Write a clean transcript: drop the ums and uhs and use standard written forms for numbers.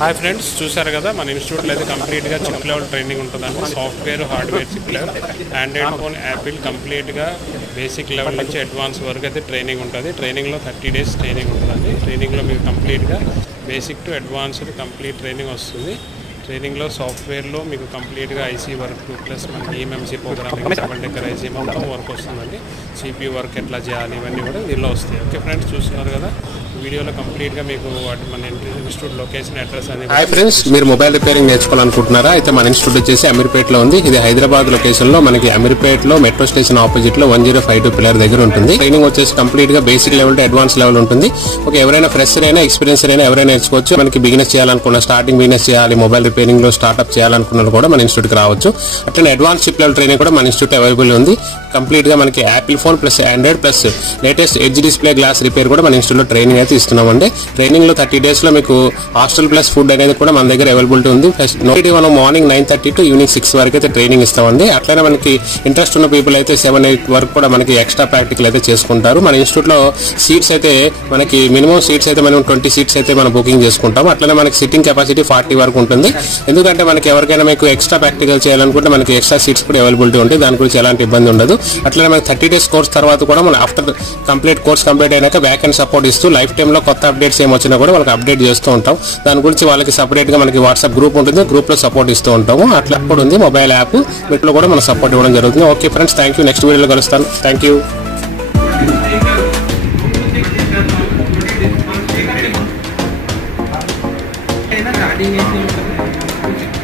Hi friends, చూసారు కదా మన ఇన్స్టిట్యూట్లో అయితే కంప్లీట్గా చిప్ లెవెల్ ట్రైనింగ్ ఉంటుందండి. Software, hardware chip level, Android phone, Apple కంప్లీట్గా బేసిక్ లెవెల్ నుంచి అడ్వాన్స్ వరకు అయితే ట్రైనింగ్ ఉంటుంది. ట్రైనింగ్లో 30 days ట్రైనింగ్ ఉంటుందండి. ట్రైనింగ్లో మీకు కంప్లీట్గా basic to advanced complete training వస్తుంది. ట్రైనింగ్లో సాఫ్ట్వేర్లో మీకు కంప్లీట్గా ఐసీ వర్క్ ప్లస్ మనకి EMMC programming, double decker IC మొత్తం వర్క్ వస్తుందండి. సిపియూ వర్క్ ఎట్లా చేయాలి ఇవన్నీ కూడా దీనిలో వస్తాయి. ఓకే ఫ్రెండ్స్, చూస్తున్నారు కదా వీడియోలో కంప్లీట్గా మీకు మన ఇన్స్టిట్యూట్ లొకేషన్, అడ్రస్ అనేది. హాయ్ ఫ్రెండ్స్, మీరు మొబైల్ రిపేరింగ్ నేర్చుకోవాలనుకుంటున్నారా? అయితే మన ఇన్స్టిట్యూట్ వచ్చేసి అమీర్పేటలో ఉంది. ఇది హైదరాబాద్ లొకేషన్లో మనకి అమీర్పేటలో మెట్రో స్టేషన్ ఆపోజిట్లో 1052 పిల్లర్ దగ్గర ఉంటుంది. ట్రైనింగ్ వచ్చేసి కంప్లీట్గా basic level to advance level ఉంటుంది. ఓకే, ఎవరైనా ఫ్రెషర్ అయినా ఎక్స్పీరియన్స్ అయినా ఎవరైనా నేర్చుకోవచ్చు. మనకి బిజినెస్ చేయాలనుకున్న, స్టార్టింగ్ బిజినెస్ చేయాలి, మొబైల్ రిపేరింగ్ లో స్టార్ట్అప్ చేయాలనుకున్న కూడా మన ఇన్స్టిట్యూట్ కి రావచ్చు. అట్లనే అడ్వాన్స్ చిప్ లెవెల్ ట్రైనింగ్ కూడా మన ఇన్స్టిట్యూట్ అవైలబుల్ ఉంది. కంప్లీట్ గా మనకి Apple phone plus Android plus latest edge display glass repair కూడా మన ఇన్స్టిట్యూట్ లో ట్రైనింగ్ అయితే ఇస్తున్నామండి. ట్రైనింగ్ లో 30 days లో మీకు హాస్టల్ ప్లస్ ఫుడ్ అనేది కూడా మన దగ్గర అవైలబిలిటీ ఉంది. మనం మార్నింగ్ 9:30 to ఈవినింగ్ 6 వరకు అయితే ట్రైనింగ్ ఇస్తామండి. అట్లనే మనకి ఇంట్రెస్ట్ ఉన్న పీపుల్ అయితే 7-8 వరకు కూడా మనకి ఎక్స్ట్రా ప్రాక్టికల్ అయితే చేసుకుంటారు. మన ఇన్స్టిట్యూట్ లో సీట్స్ అయితే మనకి మినిమం సీట్స్ అయితే మనం 20 seats అయితే మనం బుకింగ్ చేసుకుంటాం. అట్లనే మనకి సిట్టింగ్ కెపాసిటీ 40 వరకు ఉంటుంది. ఎందుకంటే మనకి ఎవరికైనా మీకు ఎక్స్ట్రా ప్రాక్టికల్ చేయాలనుకుంటే మనకి ఎక్స్ట్రా సీట్స్ కూడా అవైలబిలిటీ ఉంటాయి. దాని గురించి ఎలాంటి ఇబ్బంది ఉండదు. అట్లనే మనకి 30 days కోర్స్ తర్వాత కూడా మనం ఆఫ్టర్ కోర్స్ కంప్లీట్ అయినాక బ్యాక్ అండ్ సపోర్ట్ ఇస్తూ లైఫ్ టైమ్ లో కొత్త అప్డేట్స్ ఏమొచ్చినా కూడా వాళ్ళకి అప్డేట్ చేస్తూ ఉంటాం. దాని గురించి వాళ్ళకి సపరేట్ గా మనకి వాట్సాప్ గ్రూప్ ఉంటుంది. గ్రూప్ లో సపోర్ట్ ఇస్తూ ఉంటాము. అట్లా కూడా ఉంది మొబైల్ యాప్, వీటిలో కూడా మనం సపోర్ట్ ఇవ్వడం జరుగుతుంది. Okay friends, thank you. Next వీడియోలో కలుస్తాను. Thank you. स्टार्टिंग